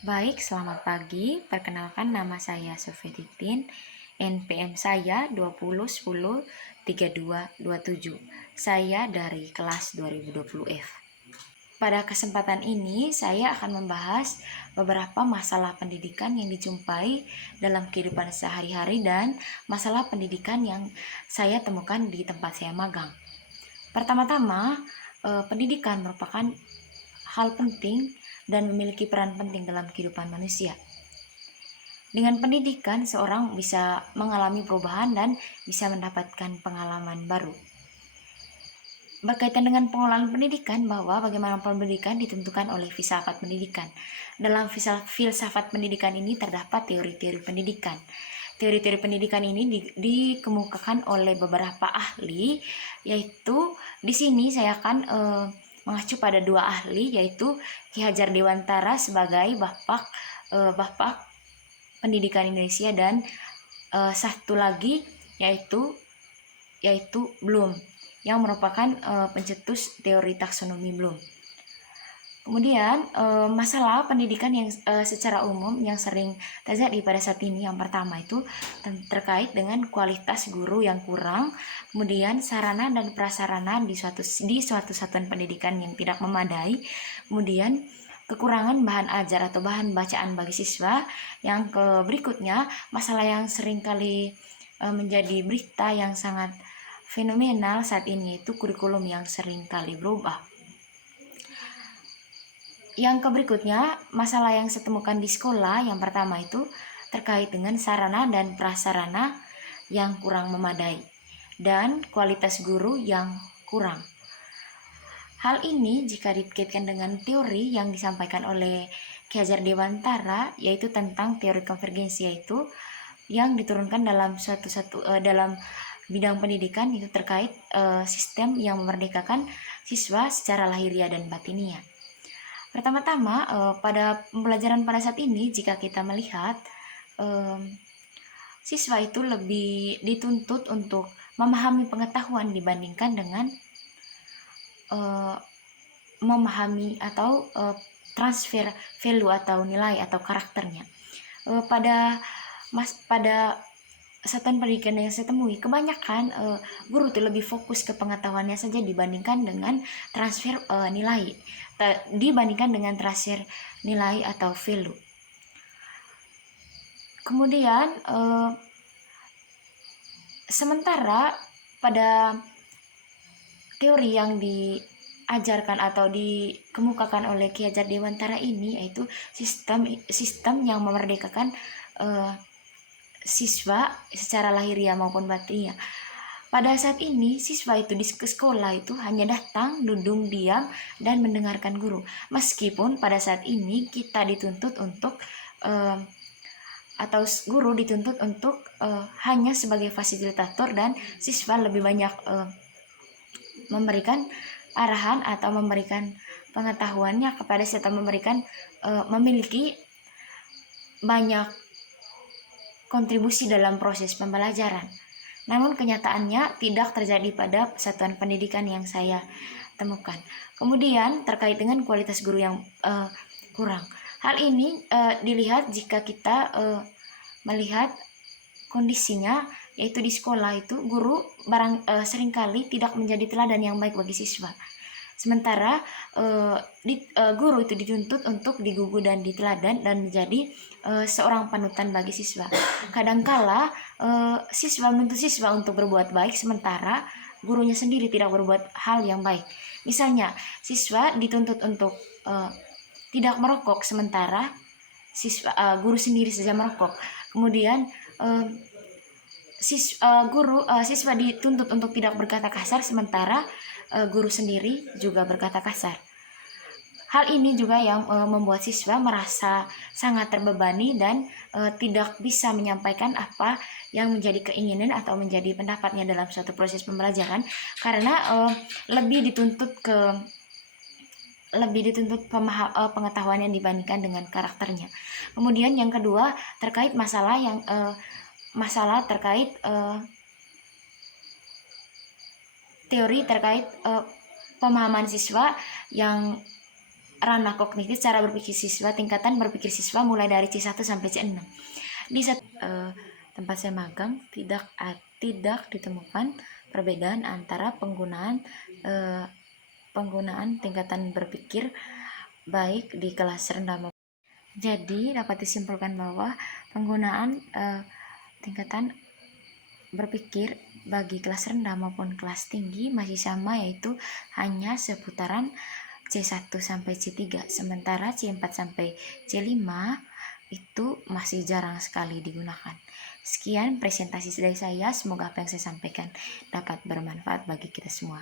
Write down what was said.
Baik, selamat pagi. Perkenalkan nama saya Sofetitin. NPM saya 2010 3227. Saya dari kelas 2020F. Pada kesempatan ini, saya akan membahas beberapa masalah pendidikan yang dijumpai dalam kehidupan sehari-hari dan masalah pendidikan yang saya temukan di tempat saya magang. Pertama-tama, pendidikan merupakan hal penting dan memiliki peran penting dalam kehidupan manusia. Dengan pendidikan, seorang bisa mengalami perubahan dan bisa mendapatkan pengalaman baru. Berkaitan dengan pengelolaan pendidikan, bahwa bagaimana pendidikan ditentukan oleh filsafat pendidikan. Dalam filsafat pendidikan ini terdapat teori-teori pendidikan. Teori-teori pendidikan ini dikemukakan oleh beberapa ahli, yaitu di sini saya akan mengacu pada dua ahli, yaitu Ki Hajar Dewantara sebagai Bapak Pendidikan Indonesia dan satu lagi yaitu Bloom yang merupakan pencetus teori taksonomi Bloom. Kemudian masalah pendidikan yang secara umum yang sering terjadi pada saat ini, yang pertama itu terkait dengan kualitas guru yang kurang, kemudian sarana dan prasarana di suatu satuan pendidikan yang tidak memadai, kemudian kekurangan bahan ajar atau bahan bacaan bagi siswa. Yang berikutnya, masalah yang seringkali menjadi berita yang sangat fenomenal saat ini, yaitu kurikulum yang seringkali berubah. Yang berikutnya, masalah yang saya temukan di sekolah, yang pertama itu terkait dengan sarana dan prasarana yang kurang memadai dan kualitas guru yang kurang. Hal ini jika dikaitkan dengan teori yang disampaikan oleh Ki Hajar Dewantara, yaitu tentang teori konvergensi, yaitu yang diturunkan dalam dalam bidang pendidikan, itu terkait sistem yang memerdekakan siswa secara lahiriah dan batiniah. Pertama-tama, pada pembelajaran pada saat ini, jika kita melihat siswa itu lebih dituntut untuk memahami pengetahuan dibandingkan dengan memahami atau transfer value atau nilai atau karakternya. Pada satuan pendidikan yang saya temui, kebanyakan guru itu lebih fokus ke pengetahuannya saja dibandingkan dengan transfer nilai, dibandingkan dengan transfer nilai atau value. Kemudian sementara pada teori yang diajarkan atau dikemukakan oleh Ki Hajar Dewantara ini, yaitu sistem yang memerdekakan siswa secara lahiriah maupun batiniah. Pada saat ini, siswa itu di sekolah itu hanya datang, duduk, diam, dan mendengarkan guru. Meskipun pada saat ini kita dituntut untuk atau guru dituntut untuk hanya sebagai fasilitator, dan siswa lebih banyak memberikan arahan atau memberikan pengetahuannya kepada serta memiliki banyak kontribusi dalam proses pembelajaran. Namun kenyataannya tidak terjadi pada satuan pendidikan yang saya temukan. Kemudian terkait dengan kualitas guru yang kurang. Hal ini dilihat jika kita melihat kondisinya, yaitu di sekolah itu guru seringkali tidak menjadi teladan yang baik bagi siswa. Sementara guru itu dituntut untuk digugu dan diteladan dan menjadi seorang panutan bagi siswa. Kadangkala siswa menuntut siswa untuk berbuat baik, sementara gurunya sendiri tidak berbuat hal yang baik. Misalnya, siswa dituntut untuk tidak merokok, sementara guru sendiri saja merokok. Kemudian siswa dituntut untuk tidak berkata kasar, sementara guru sendiri juga berkata kasar. Hal ini juga yang membuat siswa merasa sangat terbebani dan tidak bisa menyampaikan apa yang menjadi keinginan atau menjadi pendapatnya dalam suatu proses pembelajaran, karena lebih dituntut pengetahuannya dibandingkan dengan karakternya. Kemudian yang kedua, terkait masalah terkait teori terkait pemahaman siswa yang ranah kognitif cara berpikir siswa, tingkatan berpikir siswa mulai dari C1 sampai C6. Di tempat saya magang tidak ditemukan perbedaan antara penggunaan tingkatan berpikir baik di kelas rendah. Jadi dapat disimpulkan bahwa penggunaan tingkatan berpikir bagi kelas rendah maupun kelas tinggi masih sama, yaitu hanya seputaran C1 sampai C3, sementara C4 sampai C5 itu masih jarang sekali digunakan. Sekian presentasi dari saya, semoga apa yang saya sampaikan dapat bermanfaat bagi kita semua.